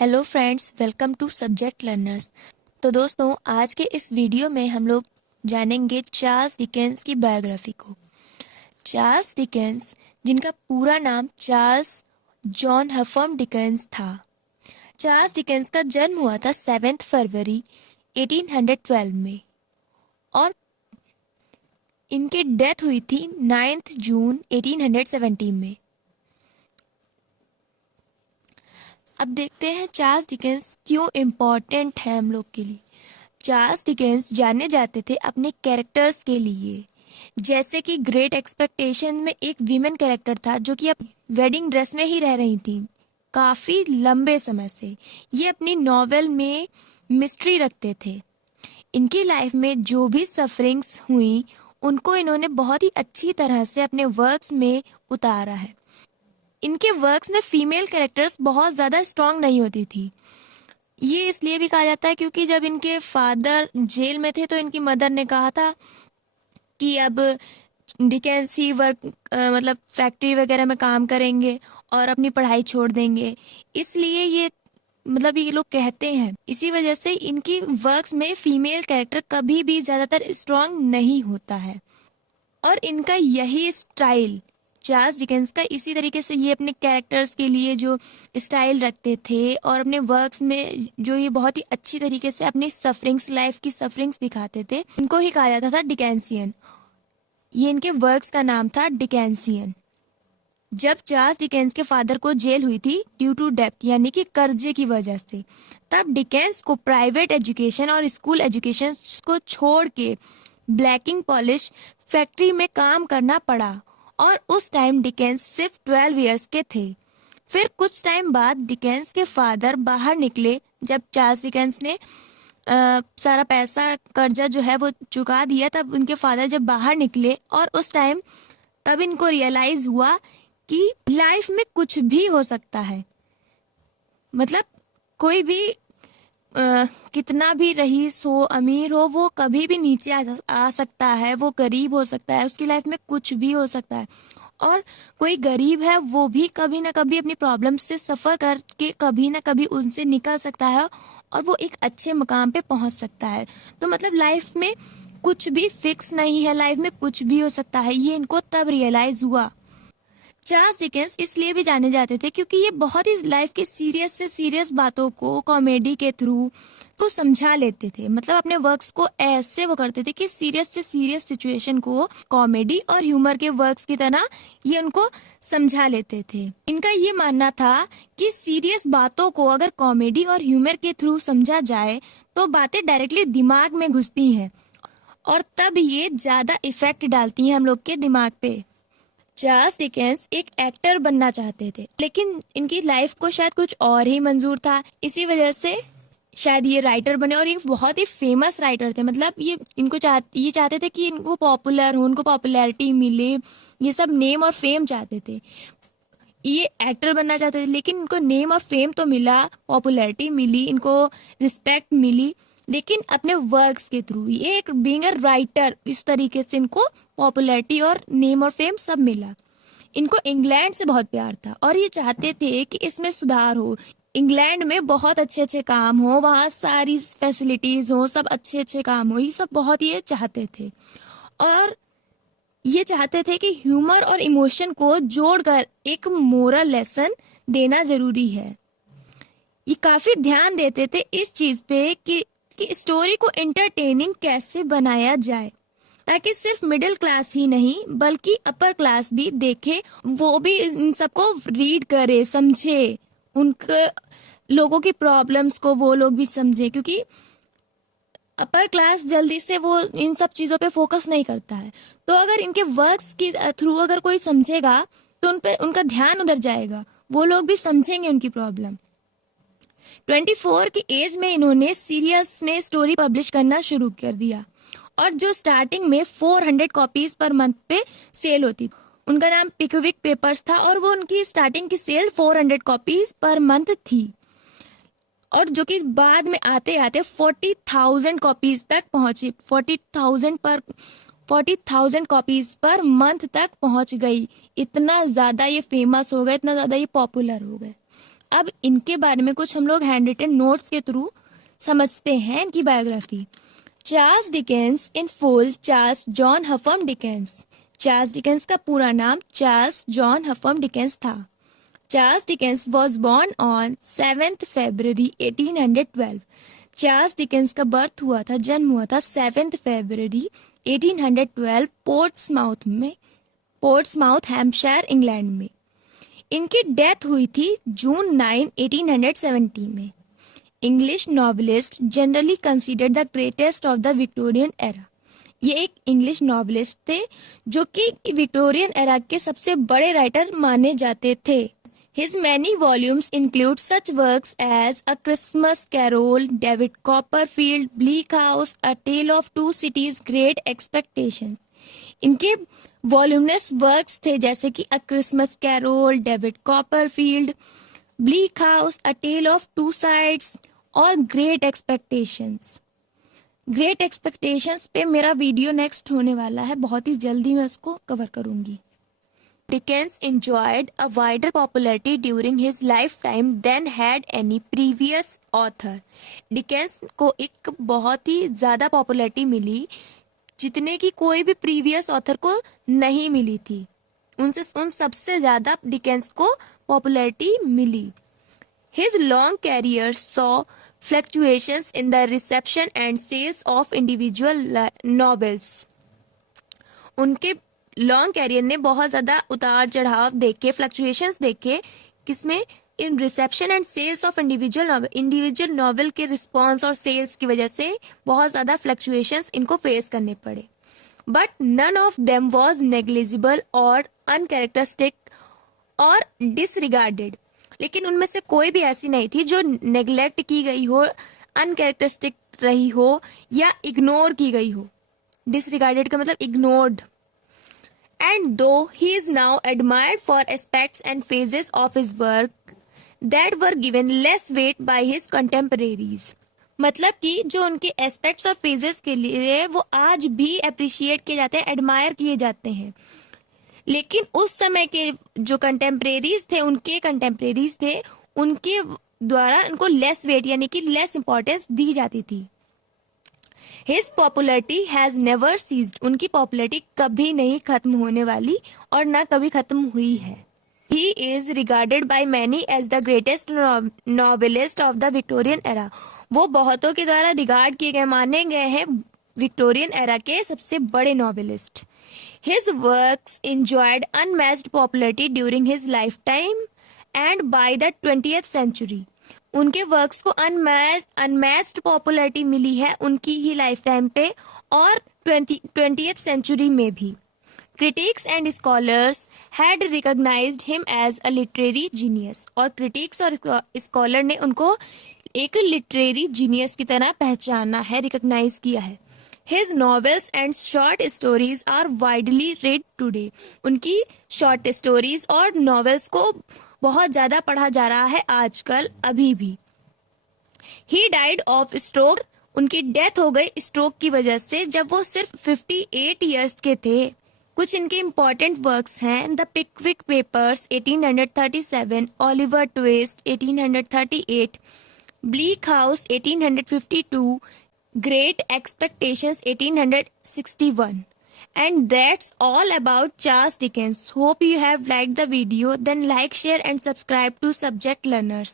Hello friends, welcome to subject learners. तो दोस्तों, आज के इस वीडियो में हम लोग जानेंगे चार्ल्स डिकेंस की बायोग्राफी को। चार्ल्स डिकेंस, जिनका पूरा नाम चार्ल्स जॉन हफर्म डिकेंस था। चार्ल्स डिकेंस का जन्म हुआ था 7 फरवरी 1812 में और इनकी डेथ हुई थी 9 जून 1817 में। अब देखते हैं चार्ल्स डिकेंस क्यों इम्पोर्टेंट है हम लोग के लिए। चार्ल्स डिकेंस जाने जाते थे अपने कैरेक्टर्स के लिए, जैसे कि ग्रेट एक्सपेक्टेशन में एक वीमेन कैरेक्टर था जो कि वेडिंग ड्रेस में ही रह रही थी काफ़ी लंबे समय से। ये अपनी नॉवेल में मिस्ट्री रखते थे। इनकी लाइफ में जो भी सफरिंग्स हुई उनको इन्होंने बहुत ही अच्छी तरह से अपने वर्क्स में उतारा है। इनके वर्क्स में फीमेल कैरेक्टर्स बहुत ज़्यादा स्ट्रांग नहीं होती थी। ये इसलिए भी कहा जाता है क्योंकि जब इनके फादर जेल में थे तो इनकी मदर ने कहा था कि अब डिकेंस ही मतलब फैक्ट्री वगैरह में काम करेंगे और अपनी पढ़ाई छोड़ देंगे। इसलिए ये लोग कहते हैं, इसी वजह से इनकी वर्क्स में फीमेल कैरेक्टर कभी भी ज़्यादातर स्ट्रांग नहीं होता है। और इनका यही स्टाइल, चार्ल्स डिकेंस का इसी तरीके से ये अपने कैरेक्टर्स के लिए जो स्टाइल रखते थे और अपने वर्क्स में जो ये बहुत ही अच्छी तरीके से अपनी सफरिंग्स, लाइफ की सफरिंग्स दिखाते थे, इनको ही कहा जाता था डिकेंसियन। ये इनके वर्क्स का नाम था डिकेंसियन। जब चार्ल्स डिकेंस के फादर को जेल हुई थी ड्यू टू डेब्ट यानी कि कर्जे की वजह से, तब डिकेंस को प्राइवेट एजुकेशन और स्कूल एजुकेशन को छोड़ के ब्लैकिंग पॉलिश फैक्ट्री में काम करना पड़ा और उस टाइम डिकेंस सिर्फ 12 इयर्स के थे। फिर कुछ टाइम बाद डिकेंस के फादर बाहर निकले। जब चार्ल्स डिकेंस ने सारा पैसा, कर्जा जो है वो चुका दिया, तब उनके फादर जब बाहर निकले और उस टाइम तब इनको रियलाइज हुआ कि लाइफ में कुछ भी हो सकता है। मतलब कोई भी कितना भी रईस हो, अमीर हो, वो कभी भी नीचे आ सकता है, वो गरीब हो सकता है, उसकी लाइफ में कुछ भी हो सकता है। और कोई गरीब है वो भी कभी ना कभी अपनी प्रॉब्लम से सफ़र करके कभी ना कभी उनसे निकल सकता है और वो एक अच्छे मकाम पे पहुंच सकता है। तो मतलब लाइफ में कुछ भी फिक्स नहीं है, लाइफ में कुछ भी हो सकता है। ये इनको तब रियलाइज़ हुआ। चार्ल्स डिकेंस इसलिए भी जाने जाते थे क्योंकि ये बहुत ही लाइफ की सीरियस से सीरियस बातों को कॉमेडी के थ्रू को समझा लेते थे। मतलब अपने वर्क्स को ऐसे वो करते थे कि सीरियस से सीरियस सिचुएशन को कॉमेडी और ह्यूमर के वर्क्स की तरह ये उनको समझा लेते थे। इनका ये मानना था कि सीरियस बातों को अगर कॉमेडी और ह्यूमर के थ्रू समझा जाए तो बातें डायरेक्टली दिमाग में घुसती हैं और तब ये ज़्यादा इफेक्ट डालती हैं हम लोग के दिमाग पे। चार्ल्स डिकेंस एक एक्टर बनना चाहते थे, लेकिन इनकी लाइफ को शायद कुछ और ही मंजूर था। इसी वजह से शायद ये राइटर बने और ये बहुत ही फेमस राइटर थे। मतलब ये चाहते थे कि इनको पॉपुलर हो, उनको पॉपुलैरिटी मिले, ये सब नेम और फेम चाहते थे। ये एक्टर बनना चाहते थे लेकिन इनको नेम और फेम तो मिला, पॉपुलैरिटी मिली, इनको रिस्पेक्ट मिली, लेकिन अपने वर्क्स के थ्रू। ये एक बीइंग अ राइटर, इस तरीके से इनको पॉपुलैरिटी और नेम और फेम सब मिला। इनको इंग्लैंड से बहुत प्यार था और ये चाहते थे कि इसमें सुधार हो। इंग्लैंड में बहुत अच्छे अच्छे काम हो, वहाँ सारी फैसिलिटीज हो, सब अच्छे अच्छे काम हो, ये सब बहुत ये चाहते थे। और ये चाहते थे कि ह्यूमर और इमोशन को जोड़कर एक मोरल लेसन देना जरूरी है। ये काफी ध्यान देते थे इस चीज पे कि स्टोरी को एंटरटेनिंग कैसे बनाया जाए ताकि सिर्फ मिडिल क्लास ही नहीं बल्कि अपर क्लास भी देखे, वो भी इन सबको रीड करे, समझे, उनके लोगों की प्रॉब्लम्स को वो लोग भी समझे। क्योंकि अपर क्लास जल्दी से वो इन सब चीज़ों पे फोकस नहीं करता है। तो अगर इनके वर्क्स के थ्रू अगर कोई समझेगा तो उन पे उनका ध्यान उधर जाएगा, वो लोग भी समझेंगे उनकी प्रॉब्लम। 24 की एज में इन्होंने सीरियल्स में स्टोरी पब्लिश करना शुरू कर दिया और जो स्टार्टिंग में 400 कॉपीज पर मंथ पे सेल होती थी। उनका नाम पिकविक पेपर्स था और वो उनकी स्टार्टिंग की सेल 400 कॉपीज पर मंथ थी और जो कि बाद में आते आते 40,000 कॉपीज तक पहुंची। 40,000 कॉपीज पर मंथ तक पहुंच गई। इतना ज़्यादा ये फेमस हो गए, इतना ज़्यादा ये पॉपुलर हो गए। अब इनके बारे में कुछ हम लोग हैंड रिटन नोट्स के थ्रू समझते हैं इनकी biography. Charles Dickens in full, Charles John Huffam Dickens. Charles Dickens का पूरा नाम चार्ल्स जॉन हफम डिकेंस था। Charles Dickens was born on 7 February 1812। Charles Dickens का बर्थ हुआ था, जन्म हुआ था 7 फरवरी 1812 पोर्ट्समाउथ हैम्पशायर इंग्लैंड में। इनकी डेथ हुई थी जून 9 1870 में। English novelist generally considered the greatest of the Victorian era. ये एक इंग्लिश नॉवेलिस्ट थे जो कि विक्टोरियन एरा के सबसे बड़े राइटर माने जाते थे। His many volumes include such works as A Christmas Carol, David Copperfield, Bleak House, A Tale of Two Cities, Great Expectations। इनके वॉल्यूमनेस वर्क्स थे जैसे कि a Christmas Carol, David Copperfield, Bleak House, a tale of two sides और great expectations. Great expectations पे मेरा video next होने वाला है, बहुत ही जल्दी मैं उसको कवर करूंगी। Dickens enjoyed a wider popularity during his lifetime than had any previous author। Dickens को एक बहुत ही ज़्यादा पॉपुलैरिटी मिली जितने की कोई भी प्रीवियस ऑथर को नहीं मिली थी। उन सबसे ज़्यादा डिकेंस को popularity milli. His long career saw fluctuations in the reception and sales of individual novels। उनके लॉन्ग कैरियर ने बहुत ज़्यादा उतार चढ़ाव देखे, फ्लक्चुएशंस देखे, किसमें, in reception and sales of individual novel के रिस्पॉन्स और सेल्स की वजह से बहुत ज़्यादा फ्लक्चुएशंस इनको फेस करने पड़े। But none of them was negligible और अनकैरेक्टरिस्टिक और डिसरिगार्डेड। लेकिन उनमें से कोई भी ऐसी नहीं थी जो नेग्लेक्ट की गई हो, अनकैरेक्टरिस्टिक रही हो या इग्नोर की गई हो। डिसरिगार्डेड का मतलब ignored. And though he is now admired for aspects and phases of his work that were given less weight by his contemporaries। मतलब कि जो उनके एस्पेक्ट्स और फेजेस के लिए वो आज भी अप्रिशिएट किए जाते हैं, एडमायर किए जाते हैं, लेकिन उस समय के जो कंटेम्परेरीज थे उनके द्वारा उनको लेस वेट यानी कि लेस इंपॉर्टेंस दी जाती थी। His popularity has never ceased। उनकी पॉपुलैरिटी कभी नहीं खत्म होने वाली और ना कभी खत्म हुई है। He is regarded by many as the greatest novelist of the Victorian era। वो बहुतों के द्वारा रिगार्ड किए गए, माने गए हैं विक्टोरियन एरा के सबसे बड़े novelist. His works enjoyed unmatched popularity during his lifetime and by the 20th century। उनके वर्क्स को अनमैच्ड पॉपुलैरिटी मिली है उनकी ही लाइफ टाइम पे और 20th सेंचुरी में भी। Critics and scholars had recognised him as a literary genius. और critics और स्कॉलर ने उनको एक लिटरेरी जीनियस की तरह पहचाना है, रिकॉग्नाइज किया है। His novels and short stories are widely read today। उनकी शॉर्ट स्टोरीज और नॉवेल्स को बहुत ज़्यादा पढ़ा जा रहा है आजकल अभी भी। He died of stroke। उनकी डेथ हो गई स्ट्रोक की वजह से जब वो सिर्फ 58 ईयर्स के थे। कुछ इनके इम्पॉर्टेंट वर्क्स हैं the Pickwick Papers 1837, Oliver Twist 1838, Bleak House 1852, Great Expectations 1861। And that's all about Charles Dickens। Hope you have liked the video. Then like, share and subscribe to Subject Learners।